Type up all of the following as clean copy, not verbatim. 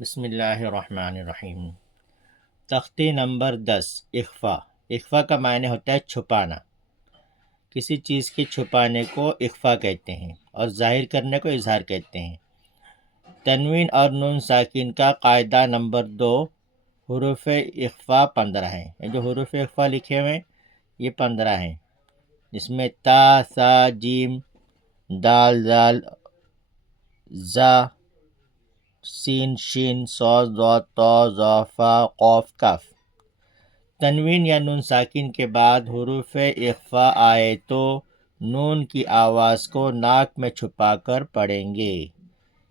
بسم اللہ الرحمن الرحیم۔ تختی نمبر 10، اخفا۔ اخفا کا معنی ہوتا ہے چھپانا۔ کسی چیز کے چھپانے کو اخفا کہتے ہیں اور ظاہر کرنے کو اظہار کہتے ہیں۔ تنوین اور نون ساکن کا قاعدہ نمبر 2، حروف اخفا 15 ہیں۔ یہ جو حروف اخفا لکھے ہوئے ہیں یہ 15 ہیں، جس میں تا، سا، جیم، دال، زال، زا، سین، شین، صاد، ضاد، طا، ظا، فا، قاف، کاف۔ تنوین یا نون ساکن کے بعد حروف اخفا آئے تو نون کی آواز کو ناک میں چھپا کر پڑھیں گے۔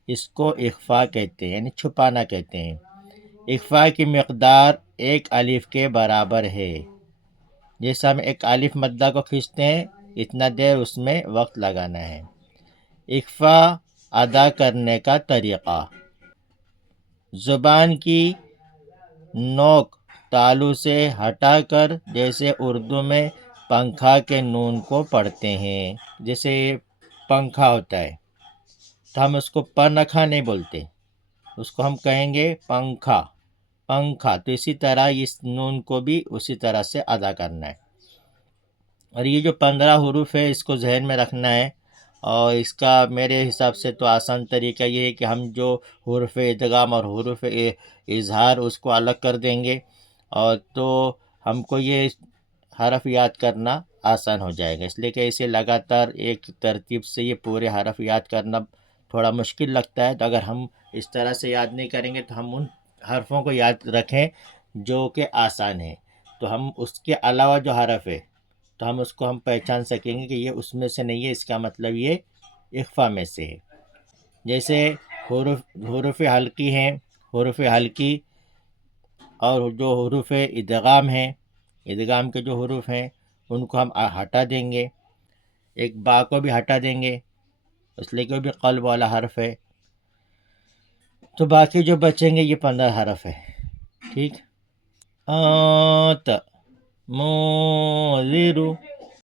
اس کو اخفا کہتے ہیں، یعنی چھپانا کہتے ہیں۔ اخفا کی مقدار ایک الف کے برابر ہے۔ جیسا ہم ایک الف مدہ کو کھینچتے ہیں اتنا دیر اس میں وقت لگانا ہے۔ اخفا ادا کرنے کا طریقہ: زبان کی نوک تالو سے ہٹا کر، جیسے اردو میں پنکھا کے نون کو پڑھتے ہیں۔ جیسے پنکھا ہوتا ہے تو ہم اس کو پنکھا نہیں بولتے، اس کو ہم کہیں گے پنکھا، پنکھا۔ تو اسی طرح اس نون کو بھی اسی طرح سے ادا کرنا ہے۔ اور یہ جو 15 حروف ہے اس کو ذہن میں رکھنا ہے، اور اس کا میرے حساب سے تو آسان طریقہ یہ ہے کہ ہم جو حروف ادغام اور حروف اظہار اس کو الگ کر دیں گے، اور تو ہم کو یہ حرف یاد کرنا آسان ہو جائے گا۔ اس لیے کہ اسے لگاتار ایک ترتیب سے یہ پورے حرف یاد کرنا تھوڑا مشکل لگتا ہے، تو اگر ہم اس طرح سے یاد نہیں کریں گے تو ہم ان حرفوں کو یاد رکھیں جو کہ آسان ہیں، تو ہم اس کے علاوہ جو حرف ہے تو ہم اس کو ہم پہچان سکیں گے کہ یہ اس میں سے نہیں ہے، اس کا مطلب یہ اخفا میں سے ہے۔ جیسے حروف حلقی ہیں، حروف حلقی اور جو حروف ادغام ہیں، ادغام کے جو حروف ہیں ان کو ہم ہٹا دیں گے، ایک با کو بھی ہٹا دیں گے اس لیے کہ وہ بھی قلب والا حرف ہے۔ تو باقی جو بچیں گے یہ 15 حرف ہے، ٹھیک۔ آت، منذر،